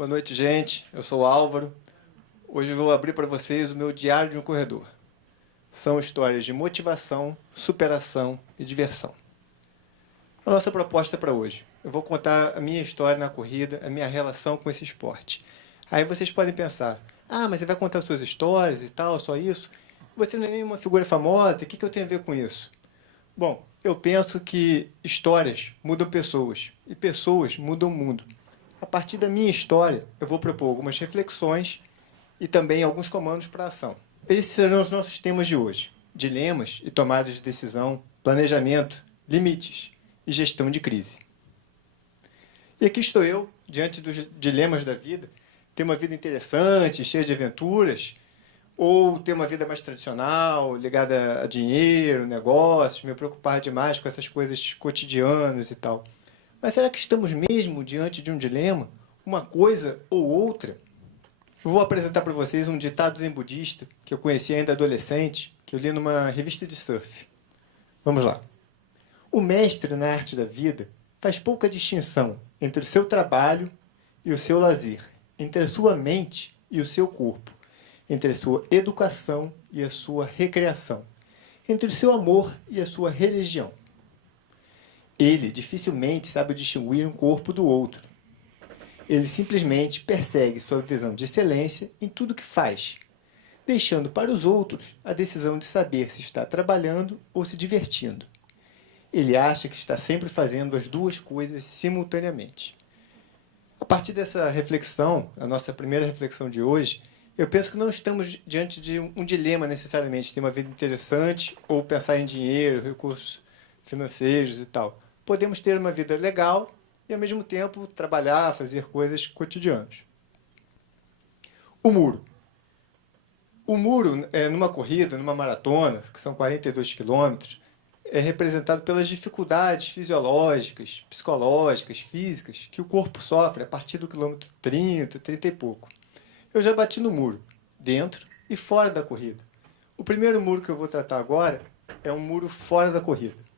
Boa noite, gente. Eu sou o Álvaro. Hoje eu vou abrir para vocês o meu Diário de um Corredor. São histórias de motivação, superação e diversão. A nossa proposta para hoje. Eu vou contar a minha história na corrida, a minha relação com esse esporte. Aí vocês podem pensar, mas você vai contar suas histórias e tal, só isso? Você não é nenhuma figura famosa, o que eu tenho a ver com isso? Bom, eu penso que histórias mudam pessoas e pessoas mudam o mundo. A partir da minha história, eu vou propor algumas reflexões e também alguns comandos para a ação. Esses serão os nossos temas de hoje. Dilemas e tomadas de decisão, planejamento, limites e gestão de crise. E aqui estou eu, diante dos dilemas da vida. Ter uma vida interessante, cheia de aventuras, ou ter uma vida mais tradicional, ligada a dinheiro, negócios, me preocupar demais com essas coisas cotidianas e tal. Mas será que estamos mesmo diante de um dilema? Uma coisa ou outra? Eu vou apresentar para vocês um ditado zen budista que eu conheci ainda adolescente, que eu li numa revista de surf. Vamos lá. O mestre na arte da vida faz pouca distinção entre o seu trabalho e o seu lazer, entre a sua mente e o seu corpo, entre a sua educação e a sua recreação, entre o seu amor e a sua religião. Ele dificilmente sabe distinguir um corpo do outro. Ele simplesmente persegue sua visão de excelência em tudo que faz, deixando para os outros a decisão de saber se está trabalhando ou se divertindo. Ele acha que está sempre fazendo as duas coisas simultaneamente. A partir dessa reflexão, a nossa primeira reflexão de hoje, eu penso que não estamos diante de um dilema necessariamente, ter uma vida interessante ou pensar em dinheiro, recursos financeiros e tal. Podemos ter uma vida legal e, ao mesmo tempo, trabalhar, fazer coisas cotidianas. O muro. O muro, numa corrida, numa maratona, que são 42 quilômetros, é representado pelas dificuldades fisiológicas, psicológicas, físicas, que o corpo sofre a partir do quilômetro 30, 30 e pouco. Eu já bati no muro, dentro e fora da corrida. O primeiro muro que eu vou tratar agora é um muro fora da corrida.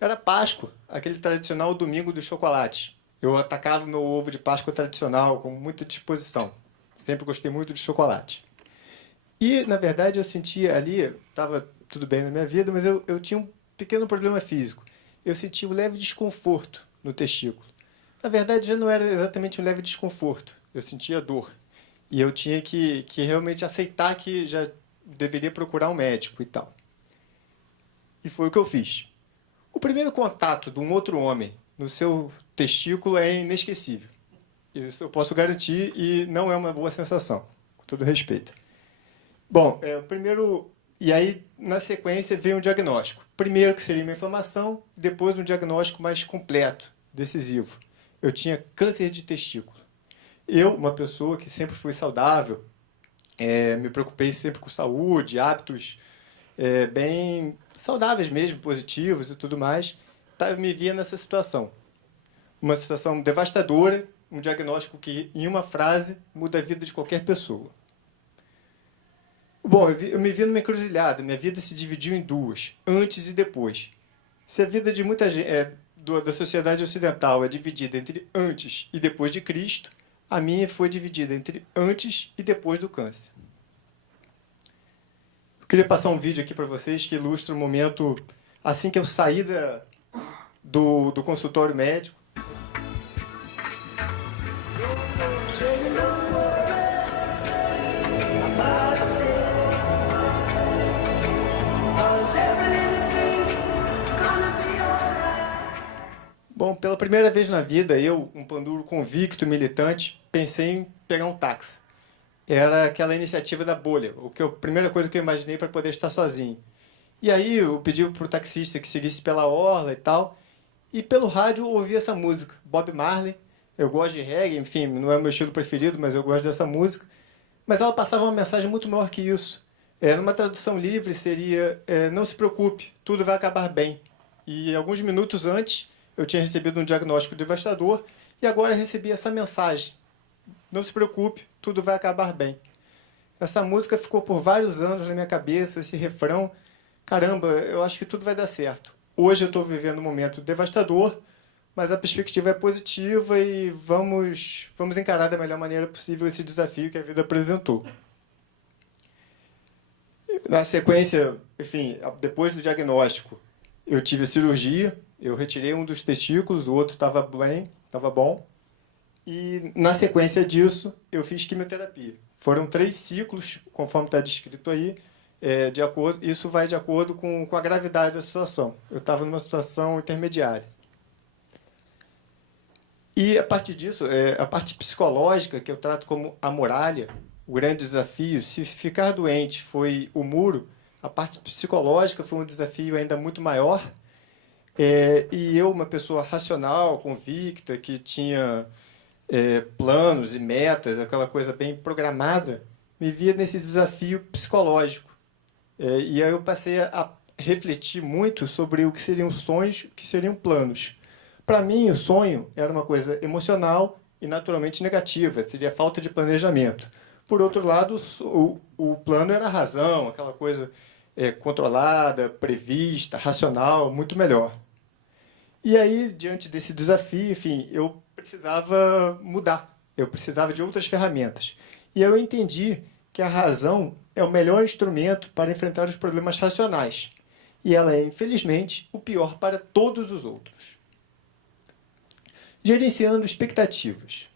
Era Páscoa, aquele tradicional domingo do chocolate. Eu atacava o meu ovo de Páscoa tradicional com muita disposição. Sempre gostei muito de chocolate. E, na verdade, eu sentia ali, estava tudo bem na minha vida, mas eu tinha um pequeno problema físico. Eu sentia um leve desconforto no testículo. Na verdade, já não era exatamente um leve desconforto. Eu sentia dor. E eu tinha que realmente aceitar que já deveria procurar um médico e tal. E foi o que eu fiz. O primeiro contato de um outro homem no seu testículo é inesquecível. Isso eu posso garantir e não é uma boa sensação, com todo respeito. Bom, primeiro... E aí, na sequência, veio um diagnóstico. Primeiro que seria uma inflamação, depois um diagnóstico mais completo, decisivo. Eu tinha câncer de testículo. Eu, uma pessoa que sempre fui saudável, me preocupei sempre com saúde, hábitos bem saudáveis mesmo, positivos e tudo mais, me via nessa situação. Uma situação devastadora, um diagnóstico que, em uma frase, muda a vida de qualquer pessoa. Bom, eu me vi numa encruzilhada, minha vida se dividiu em duas, antes e depois. Se a vida de muita gente, da sociedade ocidental é dividida entre antes e depois de Cristo, a minha foi dividida entre antes e depois do câncer. Eu queria passar um vídeo aqui para vocês que ilustra o momento assim que eu saí do consultório médico. Bom, pela primeira vez na vida, eu, um panduro convicto, militante, pensei em pegar um táxi. Era aquela iniciativa da bolha, a primeira coisa que eu imaginei para poder estar sozinho. E aí eu pedi para o taxista que seguisse pela orla e tal, e pelo rádio eu ouvi essa música, Bob Marley. Eu gosto de reggae, enfim, não é o meu estilo preferido, mas eu gosto dessa música. Mas ela passava uma mensagem muito maior que isso. Numa tradução livre seria, não se preocupe, tudo vai acabar bem. E alguns minutos antes eu tinha recebido um diagnóstico devastador e agora recebi essa mensagem. Não se preocupe, tudo vai acabar bem. Essa música ficou por vários anos na minha cabeça, esse refrão. Caramba, eu acho que tudo vai dar certo. Hoje eu estou vivendo um momento devastador, mas a perspectiva é positiva e vamos encarar da melhor maneira possível esse desafio que a vida apresentou. Na sequência, enfim, depois do diagnóstico, eu tive a cirurgia, eu retirei um dos testículos, o outro estava bem, estava bom. E, na sequência disso, eu fiz quimioterapia. Foram 3 ciclos, conforme está descrito aí. Isso vai de acordo com a gravidade da situação. Eu estava numa situação intermediária. E, a partir disso, a parte psicológica, que eu trato como a muralha, o grande desafio, se ficar doente foi o muro, a parte psicológica foi um desafio ainda muito maior. E eu, uma pessoa racional, convicta, que tinha planos e metas, aquela coisa bem programada, me via nesse desafio psicológico. E aí eu passei a refletir muito sobre o que seriam sonhos, o que seriam planos. Para mim, o sonho era uma coisa emocional e naturalmente negativa, seria falta de planejamento. Por outro lado, o plano era a razão, aquela coisa controlada, prevista, racional, muito melhor. E aí, diante desse desafio, enfim, eu precisava mudar, eu precisava de outras ferramentas. E eu entendi que a razão é o melhor instrumento para enfrentar os problemas racionais. E ela é, infelizmente, o pior para todos os outros. Gerenciando expectativas.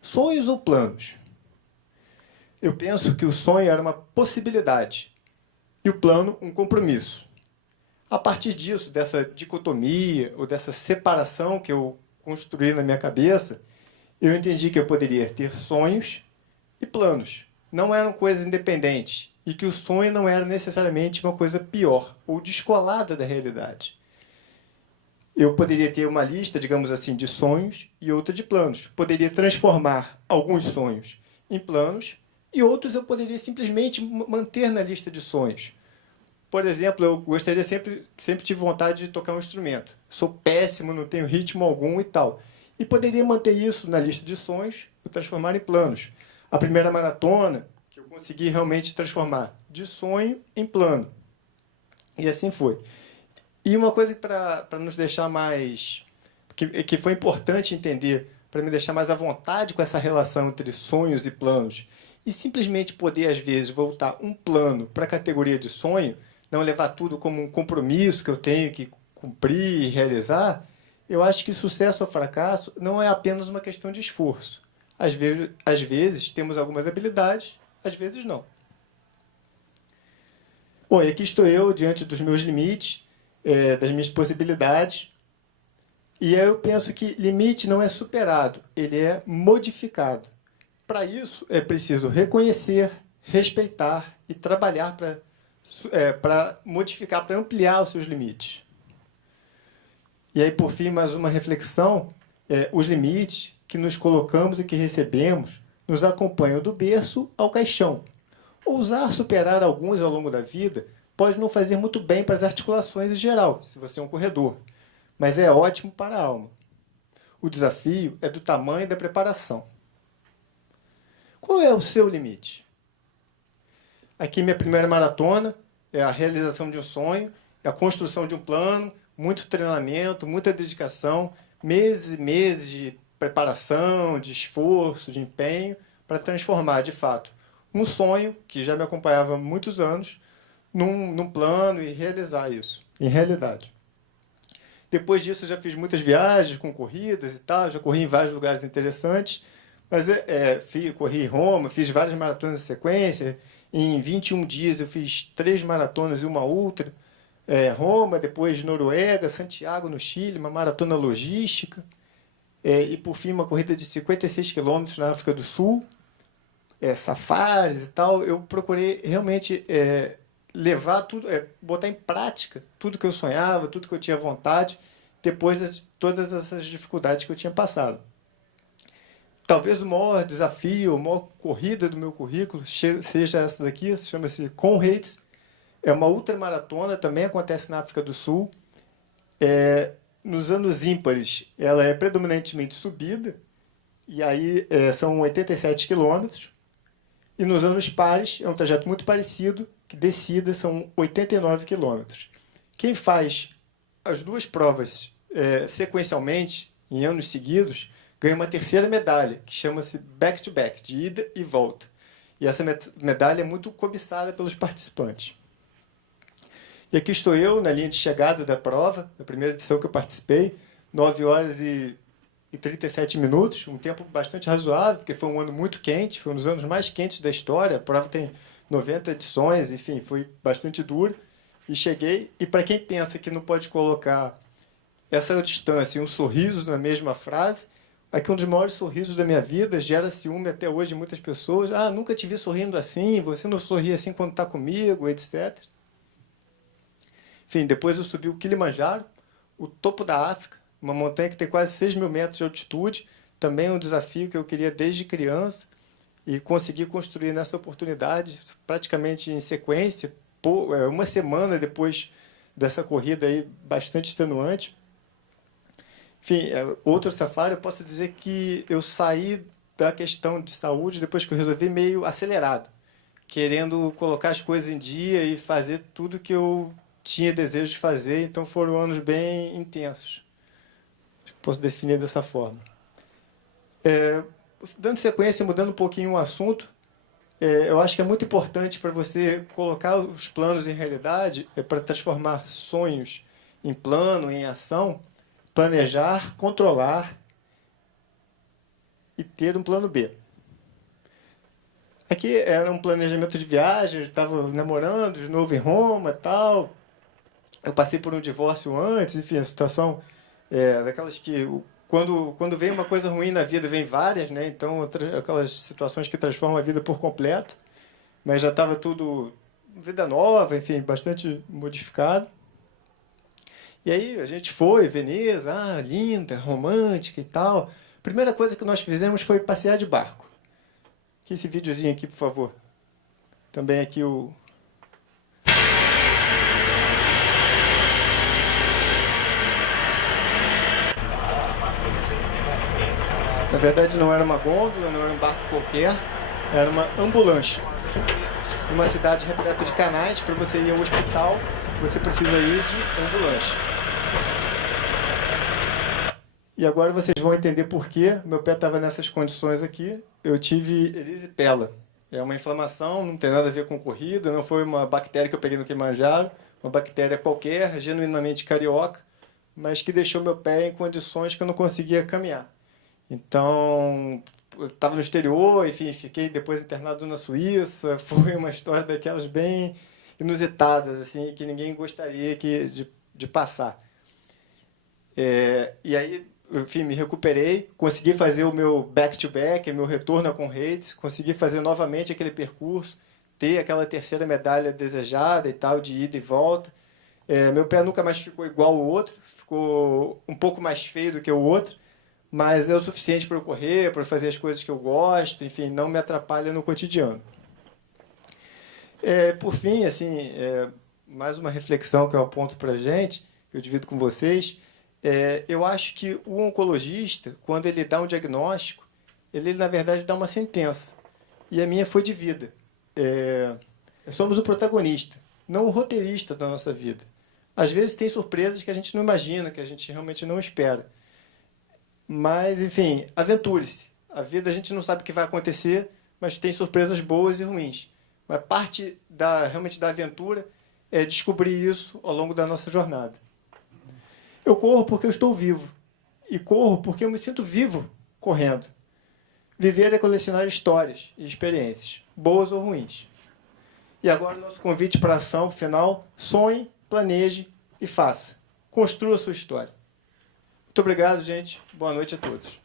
Sonhos ou planos? Eu penso que o sonho era uma possibilidade e o plano um compromisso. A partir disso, dessa dicotomia ou dessa separação que eu construí na minha cabeça, eu entendi que eu poderia ter sonhos e planos. Não eram coisas independentes e que o sonho não era necessariamente uma coisa pior ou descolada da realidade. Eu poderia ter uma lista, digamos assim, de sonhos e outra de planos. Poderia transformar alguns sonhos em planos e outros eu poderia simplesmente manter na lista de sonhos. Por exemplo, eu gostaria sempre tive vontade de tocar um instrumento. Sou péssimo, não tenho ritmo algum e tal. E poderia manter isso na lista de sonhos e transformar em planos. A primeira maratona, que eu consegui realmente transformar de sonho em plano. E assim foi. E uma coisa para nos deixar mais... que foi importante entender, para me deixar mais à vontade com essa relação entre sonhos e planos, e simplesmente poder, às vezes, voltar um plano para a categoria de sonho, não levar tudo como um compromisso que eu tenho que cumprir e realizar, eu acho que sucesso ou fracasso não é apenas uma questão de esforço. Às vezes temos algumas habilidades, às vezes não. Bom, e aqui estou eu, diante dos meus limites, das minhas possibilidades, e aí eu penso que limite não é superado, ele é modificado. Para isso, é preciso reconhecer, respeitar e trabalhar para modificar, para ampliar os seus limites. E aí, por fim, mais uma reflexão. Os limites que nos colocamos e que recebemos nos acompanham do berço ao caixão. Ousar superar alguns ao longo da vida pode não fazer muito bem para as articulações em geral, se você é um corredor, mas é ótimo para a alma. O desafio é do tamanho da preparação. Qual é o seu limite? Aqui minha primeira maratona é a realização de um sonho, é a construção de um plano, muito treinamento, muita dedicação, meses e meses de preparação, de esforço, de empenho, para transformar, de fato, um sonho que já me acompanhava há muitos anos, num plano e realizar isso, em realidade. Depois disso, eu já fiz muitas viagens com corridas e tal, já corri em vários lugares interessantes, mas corri em Roma, fiz várias maratonas em sequência. Em 21 dias eu fiz 3 maratonas e uma ultra. Roma, depois Noruega, Santiago, no Chile, uma maratona logística. E, por fim, uma corrida de 56 quilômetros na África do Sul. Safaris e tal. Eu procurei realmente levar tudo, botar em prática tudo que eu sonhava, tudo que eu tinha vontade, depois de todas essas dificuldades que eu tinha passado. Talvez o maior desafio, a maior corrida do meu currículo seja essa daqui, chama-se Comrades. É uma ultramaratona, também acontece na África do Sul. Nos anos ímpares, ela é predominantemente subida, e aí são 87 quilômetros. E nos anos pares, é um trajeto muito parecido, que descida são 89 quilômetros. Quem faz as duas provas sequencialmente, em anos seguidos, ganho uma terceira medalha, que chama-se back-to-back, de ida e volta. E essa medalha é muito cobiçada pelos participantes. E aqui estou eu, na linha de chegada da prova, da primeira edição que eu participei, 9 horas e 37 minutos, um tempo bastante razoável, porque foi um ano muito quente, foi um dos anos mais quentes da história, a prova tem 90 edições, enfim, foi bastante duro. E cheguei, e para quem pensa que não pode colocar essa distância e um sorriso na mesma frase, aqui um dos maiores sorrisos da minha vida, gera ciúme até hoje de muitas pessoas. Ah, nunca te vi sorrindo assim, você não sorri assim quando está comigo, etc. Enfim, depois eu subi o Kilimanjaro, o topo da África, uma montanha que tem quase 6.000 metros de altitude, também um desafio que eu queria desde criança, e consegui construir nessa oportunidade, praticamente em sequência, uma semana depois dessa corrida aí bastante extenuante. Enfim, outro safari, eu posso dizer que eu saí da questão de saúde depois que eu resolvi meio acelerado, querendo colocar as coisas em dia e fazer tudo que eu tinha desejo de fazer, então foram anos bem intensos. Posso definir dessa forma. Dando sequência, mudando um pouquinho o assunto, eu acho que é muito importante para você colocar os planos em realidade, para transformar sonhos em plano, em ação, planejar, controlar e ter um plano B. Aqui era um planejamento de viagem, eu estava namorando de novo em Roma e tal. Eu passei por um divórcio antes, enfim, a situação daquelas que, quando vem uma coisa ruim na vida, vem várias, né? Então, aquelas situações que transformam a vida por completo, mas já estava tudo, vida nova, enfim, bastante modificado. E aí a gente foi, Veneza, linda, romântica e tal. A primeira coisa que nós fizemos foi passear de barco. Aqui esse videozinho aqui, por favor. Também aqui o... Na verdade, não era uma gôndola, não era um barco qualquer, era uma ambulância. Numa cidade repleta de canais, para você ir ao hospital, você precisa ir de ambulância. E agora vocês vão entender por que meu pé estava nessas condições aqui. Eu tive erisipela. É uma inflamação, não tem nada a ver com corrida, não foi uma bactéria que eu peguei no Kilimanjaro, uma bactéria qualquer, genuinamente carioca, mas que deixou meu pé em condições que eu não conseguia caminhar. Então, eu estava no exterior, enfim, fiquei depois internado na Suíça. Foi uma história daquelas bem inusitadas, assim, que ninguém gostaria de passar. E aí, enfim, me recuperei, consegui fazer o meu back-to-back, meu retorno a Conrads, consegui fazer novamente aquele percurso, ter aquela terceira medalha desejada e tal, de ida e volta. Meu pé nunca mais ficou igual ao outro, ficou um pouco mais feio do que o outro, mas é o suficiente para eu correr, para fazer as coisas que eu gosto, enfim, não me atrapalha no cotidiano. Por fim, assim, mais uma reflexão que eu aponto para a gente, que eu divido com vocês. Eu acho que o oncologista, quando ele dá um diagnóstico, ele, na verdade, dá uma sentença. E a minha foi de vida. Somos o protagonista, não o roteirista da nossa vida. Às vezes tem surpresas que a gente não imagina, que a gente realmente não espera. Mas, enfim, aventure-se. A vida a gente não sabe o que vai acontecer, mas tem surpresas boas e ruins. Mas parte realmente da aventura é descobrir isso ao longo da nossa jornada. Eu corro porque eu estou vivo. E corro porque eu me sinto vivo correndo. Viver é colecionar histórias e experiências, boas ou ruins. E agora o nosso convite para a ação final: sonhe, planeje e faça. Construa a sua história. Muito obrigado, gente. Boa noite a todos.